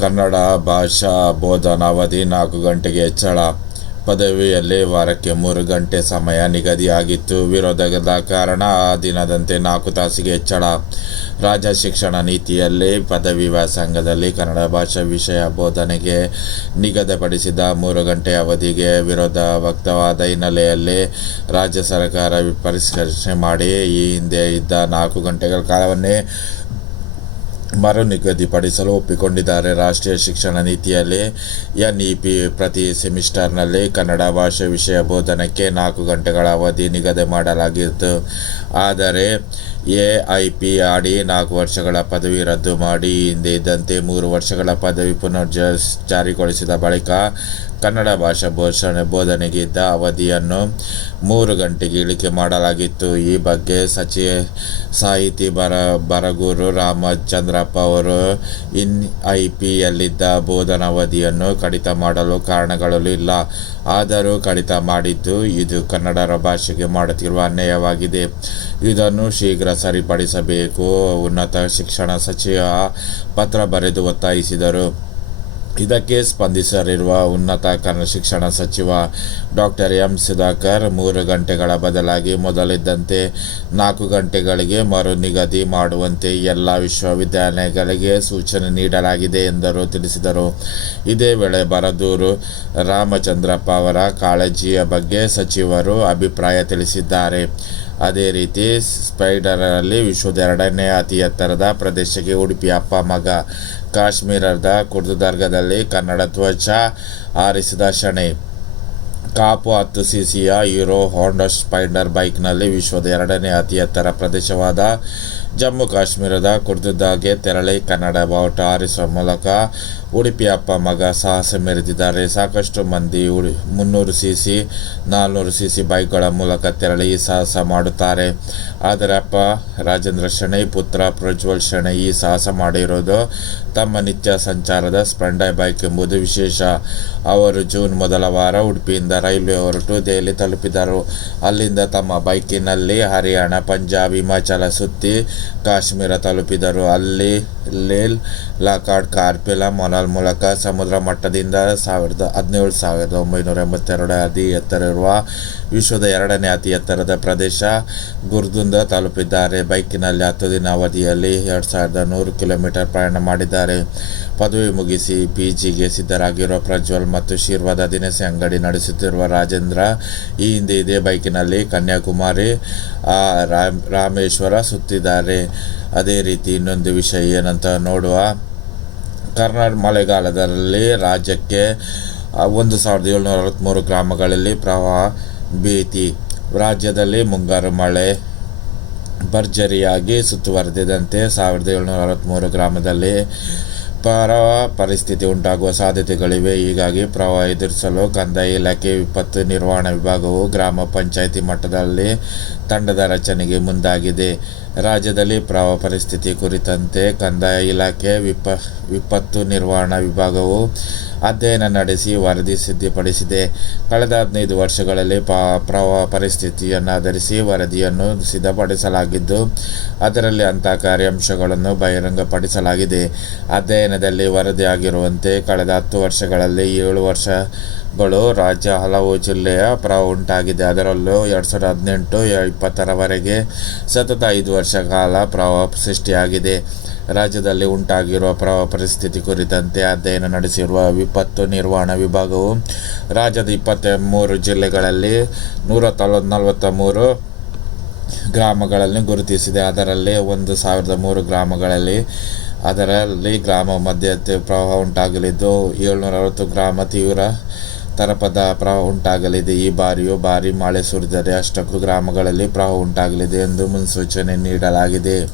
ಕನ್ನಡ ಭಾಷಾ ಬೋಧನಾವಧಿ ನಾಲ್ಕು ಗಂಟೆಗೆ ಹೆಚ್ಚಳ. ಪದವಿಯಲ್ಲಿ ವಾರಕ್ಕೆ ಮೂರು ಗಂಟೆ ಸಮಯ ನಿಗದಿಯಾಗಿತ್ತು. ವಿರೋಧದ ಕಾರಣ ಆ ದಿನದಂತೆ ನಾಲ್ಕು ತಾಸಿಗೆ ಹೆಚ್ಚಳ. ರಾಜ್ಯ ಶಿಕ್ಷಣ ನೀತಿಯಲ್ಲಿ ಪದವಿ ವ್ಯಾಸಂಗದಲ್ಲಿ ಕನ್ನಡ ಭಾಷಾ ವಿಷಯ ಬೋಧನೆಗೆ ನಿಗದಿಪಡಿಸಿದ ಮೂರು ಗಂಟೆ ಅವಧಿಗೆ ವಿರೋಧ ವ್ಯಕ್ತವಾದ ಹಿನ್ನೆಲೆಯಲ್ಲಿ ರಾಜ್ಯ ಸರ್ಕಾರ ಪರಿಷ್ಕರಣೆ ಮಾಡಿ. ಈ ಹಿಂದೆ ಇದ್ದ ನಾಲ್ಕು ಗಂಟೆಗಳ ಕಾಲವನ್ನೇ ಮರು ನಿಗದಿಪಡಿಸಲು ಒಪ್ಪಿಕೊಂಡಿದ್ದಾರೆ. ರಾಷ್ಟ್ರೀಯ ಶಿಕ್ಷಣ ನೀತಿಯಲ್ಲಿ ಎನ್ ಇ ಪಿ ಪ್ರತಿ ಸೆಮಿಸ್ಟರ್ನಲ್ಲಿ ಕನ್ನಡ ಭಾಷೆ ವಿಷಯ ಬೋಧನಕ್ಕೆ ನಾಲ್ಕು ಗಂಟೆಗಳ ಅವಧಿ ನಿಗದಿ ಮಾಡಲಾಗಿತ್ತು. ಆದರೆ ಎ ಐ ಪಿ ಆಡಿ ನಾಲ್ಕು ವರ್ಷಗಳ ಪದವಿ ರದ್ದು ಮಾಡಿ, ಹಿಂದೆ ಇದ್ದಂತೆ ಮೂರು ವರ್ಷಗಳ ಪದವಿ ಪುನರ್ ಜಾರಿಗೊಳಿಸಿದ ಬಳಿಕ ಕನ್ನಡ ಭಾಷಾ ಬೋಧನೆ ಬೋಧನೆಗೆ ಇದ್ದ ಅವಧಿಯನ್ನು ಮೂರು ಗಂಟೆಗೆ ಇಳಿಕೆ ಮಾಡಲಾಗಿತ್ತು. ಈ ಬಗ್ಗೆ ಸಚಿವ ಸಾಹಿತಿ ಬರ ಬರಗೂರು ರಾಮಚಂದ್ರಪ್ಪ ಅವರು ಇನ್ ಐ ಪಿಯಲ್ಲಿದ್ದ ಬೋಧನಾ ಅವಧಿಯನ್ನು ಕಡಿತ ಮಾಡಲು ಕಾರಣಗಳು ಇಲ್ಲ. ಆದರೂ ಕಡಿತ ಮಾಡಿದ್ದು ಇದು ಕನ್ನಡ ಭಾಷೆಗೆ ಮಾಡುತ್ತಿರುವ ಅನ್ಯಾಯವಾಗಿದೆ. ಇದನ್ನು ಶೀಘ್ರ ಸರಿಪಡಿಸಬೇಕು. ಉನ್ನತ ಶಿಕ್ಷಣ ಸಚಿವ ಪತ್ರ ಬರೆದು ಒತ್ತಾಯಿಸಿದರು. ಇದಕ್ಕೆ ಸ್ಪಂದಿಸಲಿರುವ ಉನ್ನತ ಕನ್ನಡ ಶಿಕ್ಷಣ ಸಚಿವ ಡಾಕ್ಟರ್ ಎಂ ಸುಧಾಕರ್ ಮೂರು ಗಂಟೆಗಳ ಬದಲಾಗಿ ಮೊದಲಿದ್ದಂತೆ ನಾಲ್ಕು ಗಂಟೆಗಳಿಗೆ ಮರು ನಿಗದಿ ಮಾಡುವಂತೆ ಎಲ್ಲ ವಿಶ್ವವಿದ್ಯಾಲಯಗಳಿಗೆ ಸೂಚನೆ ನೀಡಲಾಗಿದೆ ಎಂದರು, ತಿಳಿಸಿದರು. ಇದೇ ವೇಳೆ ಬರದೂರು ರಾಮಚಂದ್ರಪ್ಪ ಅವರ ಕಾಳಜಿಯ ಬಗ್ಗೆ ಸಚಿವರು ಅಭಿಪ್ರಾಯ ತಿಳಿಸಿದ್ದಾರೆ. ಅದೇ ರೀತಿ ಸ್ಪೈಡರ್ನಲ್ಲಿ ವಿಶ್ವದ ಎರಡನೇ ಅತಿ ಎತ್ತರದ ಪ್ರದೇಶಕ್ಕೆ ಉಡುಪಿ ಅಪ್ಪ ಮಗ ಕಾಶ್ಮೀರದ ಕುರ್ದುದರ್ಗದಲ್ಲಿ ಕನ್ನಡ ಧ್ವಜ ಆರಿಸಿದ ಶಣೆ ಕಾಪು ಹತ್ತು ಸಿ ಸಿಯ ಹೀರೋ ಹೋಂಡಾ ಸ್ಪೈಂಡರ್ ಬೈಕ್ನಲ್ಲಿ ವಿಶ್ವದ ಎರಡನೇ ಅತಿ ಎತ್ತರ ಪ್ರದೇಶವಾದ ಜಮ್ಮು ಕಾಶ್ಮೀರದ ಕುರ್ದುದಾಗೆ ತೆರಳಿ ಕನ್ನಡ ಬಾವುಟ ಆರಿಸುವ ಮೂಲಕ ಉಡುಪಿ ಅಪ್ಪ ಮಗ ಸಾಹಸ ಮೆರೆದಿದ್ದಾರೆ. ಸಾಕಷ್ಟು ಮಂದಿ ಉಡಿ, ಮುನ್ನೂರು ಸಿ ಸಿ ನಾಲ್ನೂರು ಸಿ ಸಿ ಬೈಕ್ಗಳ ಮೂಲಕ ತೆರಳಿ ಸಾಹಸ ಮಾಡುತ್ತಾರೆ. ಆದರೆ ಅಪ್ಪ ರಾಜೇಂದ್ರ ಶೆಣೈ, ಪುತ್ರ ಪ್ರಜ್ವಲ್ ಶೆಣೈ ಈ ಸಾಹಸ ಮಾಡಿರೋದು ತಮ್ಮ ನಿತ್ಯ ಸಂಚಾರದ ಸ್ಪೆಂಡರ್ ಬೈಕ್ ಎಂಬುದು ವಿಶೇಷ. ಅವರು ಜೂನ್ ಮೊದಲ ವಾರ ಉಡುಪಿಯಿಂದ ರೈಲ್ವೆ ಹೊರಟು ದೆಹಲಿ ತಲುಪಿದರು. ಅಲ್ಲಿಂದ ತಮ್ಮ ಬೈಕಿನಲ್ಲಿ ಹರಿಯಾಣ, ಪಂಜಾಬ್, ಹಿಮಾಚಲ ಸುತ್ತಿ ಕಾಶ್ಮೀರ ತಲುಪಿದರು. ಅಲ್ಲಿ ಲೇಲ್ ಲಾಕಾಡ್ ಕಾರ್ಪಿಲ ಮೊನಾಲ್ ಮೂಲಕ ಸಮುದ್ರ ಮಟ್ಟದಿಂದ ಸಾವಿರದ ಹದಿನೇಳು ಸಾವಿರದ ಒಂಬೈನೂರ ಎಂಬತ್ತೆರಡು ಅತಿ ಎತ್ತರ ಇರುವ ವಿಶ್ವದ ಎರಡನೇ ಅತಿ ಎತ್ತರದ ಪ್ರದೇಶ ಗುರ್ದುಂದ ತಲುಪಿದ್ದಾರೆ. ಬೈಕಿನಲ್ಲಿ ಹತ್ತು ದಿನ ಅವಧಿಯಲ್ಲಿ ಎರಡು ಸಾವಿರದ ನೂರು ಕಿಲೋಮೀಟರ್ ಪ್ರಯಾಣ ಮಾಡಿದ್ದಾರೆ. ಪದವಿ ಮುಗಿಸಿ ಪಿ ಜಿಗೆ ಸಿದ್ಧರಾಗಿರುವ ಪ್ರಜ್ವಲ್ ಮತ್ತು ಶೀರ್ವಾದ ದಿನಸಿ ಅಂಗಡಿ ನಡೆಸುತ್ತಿರುವ ರಾಜೇಂದ್ರ ಈ ಹಿಂದೆ ಇದೇ ಬೈಕಿನಲ್ಲಿ ಕನ್ಯಾಕುಮಾರಿ ರಾಮೇಶ್ವರ ಸುತ್ತಿದ್ದಾರೆ. ಅದೇ ರೀತಿ ಇನ್ನೊಂದು ವಿಷಯ ಏನಂತ ನೋಡುವ ಕರ್ನಾಟಕ ಮಳೆಗಾಲದಲ್ಲಿ ರಾಜ್ಯಕ್ಕೆ ಒಂದು ಸಾವಿರದ ಏಳ್ನೂರ ಅರವತ್ತ್ಮೂರು ಗ್ರಾಮಗಳಲ್ಲಿ ಪ್ರವಾಹ ಭೀತಿ. ರಾಜ್ಯದಲ್ಲಿ ಮುಂಗಾರು ಮಳೆ ಭರ್ಜರಿಯಾಗಿ ಸುತ್ತುವರೆದಿದಂತೆ ಸಾವಿರದ ಏಳ್ನೂರ ಅರವತ್ತ್ಮೂರು ಗ್ರಾಮದಲ್ಲಿ ಪ್ರವಾಹ ಪರಿಸ್ಥಿತಿ ಉಂಟಾಗುವ ಸಾಧ್ಯತೆಗಳಿವೆ. ಹೀಗಾಗಿ ಪ್ರವಾಹ ಎದುರಿಸಲು ಕಂದಾಯ ಇಲಾಖೆ ವಿಪತ್ತು ನಿರ್ವಹಣಾ ವಿಭಾಗವು ಗ್ರಾಮ ಪಂಚಾಯಿತಿ ಮಟ್ಟದಲ್ಲಿ ತಂಡದ ರಚನೆಗೆ ಮುಂದಾಗಿದೆ. ರಾಜ್ಯದಲ್ಲಿ ಪ್ರವಾಹ ಪರಿಸ್ಥಿತಿ ಕುರಿತಂತೆ ಕಂದಾಯ ಇಲಾಖೆ ವಿಪ, ವಿಪತ್ತು ನಿರ್ವಹಣಾ ವಿಭಾಗವು ಅಧ್ಯಯನ ನಡೆಸಿ ವರದಿ ಸಿದ್ಧಪಡಿಸಿದೆ. ಕಳೆದ ಹದಿನೈದು ವರ್ಷಗಳಲ್ಲಿ ಪ ಪ್ರವಾಹ ಪರಿಸ್ಥಿತಿಯನ್ನು ಆಧರಿಸಿ ವರದಿಯನ್ನು ಸಿದ್ಧಪಡಿಸಲಾಗಿದ್ದು, ಅದರಲ್ಲಿ ಅಂತಹ ಕಾರ್ಯಾಂಶಗಳನ್ನು ಬಹಿರಂಗಪಡಿಸಲಾಗಿದೆ. ಅಧ್ಯಯನದಲ್ಲಿ ವರದಿಯಾಗಿರುವಂತೆ ಕಳೆದ ಹತ್ತು ವರ್ಷಗಳಲ್ಲಿ ಏಳು ವರ್ಷಗಳು ರಾಜ್ಯ ಹಲವು ಜಿಲ್ಲೆಯ ಪ್ರವಾಹ ಉಂಟಾಗಿದೆ. ಅದರಲ್ಲೂ ಎರಡು ಸಾವಿರದ ಹದಿನೆಂಟು, ಇಪ್ಪತ್ತರವರೆಗೆ ಸತತ ಐದು ವರ್ಷ ಕಾಲ ಪ್ರವಾಹ ಸೃಷ್ಟಿಯಾಗಿದೆ. ರಾಜ್ಯದಲ್ಲಿ ಉಂಟಾಗಿರುವ ಪ್ರವಾಹ ಪರಿಸ್ಥಿತಿ ಕುರಿತಂತೆ ಅಧ್ಯಯನ ನಡೆಸಿರುವ ವಿಪತ್ತು ನಿರ್ವಹಣಾ ವಿಭಾಗವು ರಾಜ್ಯದ ಇಪ್ಪತ್ತ ಮೂರು ಜಿಲ್ಲೆಗಳಲ್ಲಿ ನೂರ ತಲ ನಲವತ್ತ ಮೂರು ಗ್ರಾಮಗಳಲ್ಲಿ ಗುರುತಿಸಿದೆ. ಅದರಲ್ಲಿ ಒಂದು ಸಾವಿರದ ಮೂರು ಗ್ರಾಮಗಳಲ್ಲಿ ಅದರಲ್ಲಿ ಗ್ರಾಮ ಮಧ್ಯ ಪ್ರವಾಹ ಉಂಟಾಗಲಿದ್ದು ಏಳ್ನೂರ ಅರವತ್ತು ಗ್ರಾಮ ತೀವ್ರ ತರಪದ ಪ್ರವಾಹ ಉಂಟಾಗಲಿದೆ. ಈ ಬಾರಿಯೂ ಭಾರಿ ಮಳೆ ಸುರಿದರೆ ಅಷ್ಟಕ್ಕೂ ಗ್ರಾಮಗಳಲ್ಲಿ ಪ್ರವಾಹ ಉಂಟಾಗಲಿದೆ ಎಂದು ಮುನ್ಸೂಚನೆ ನೀಡಲಾಗಿದೆ.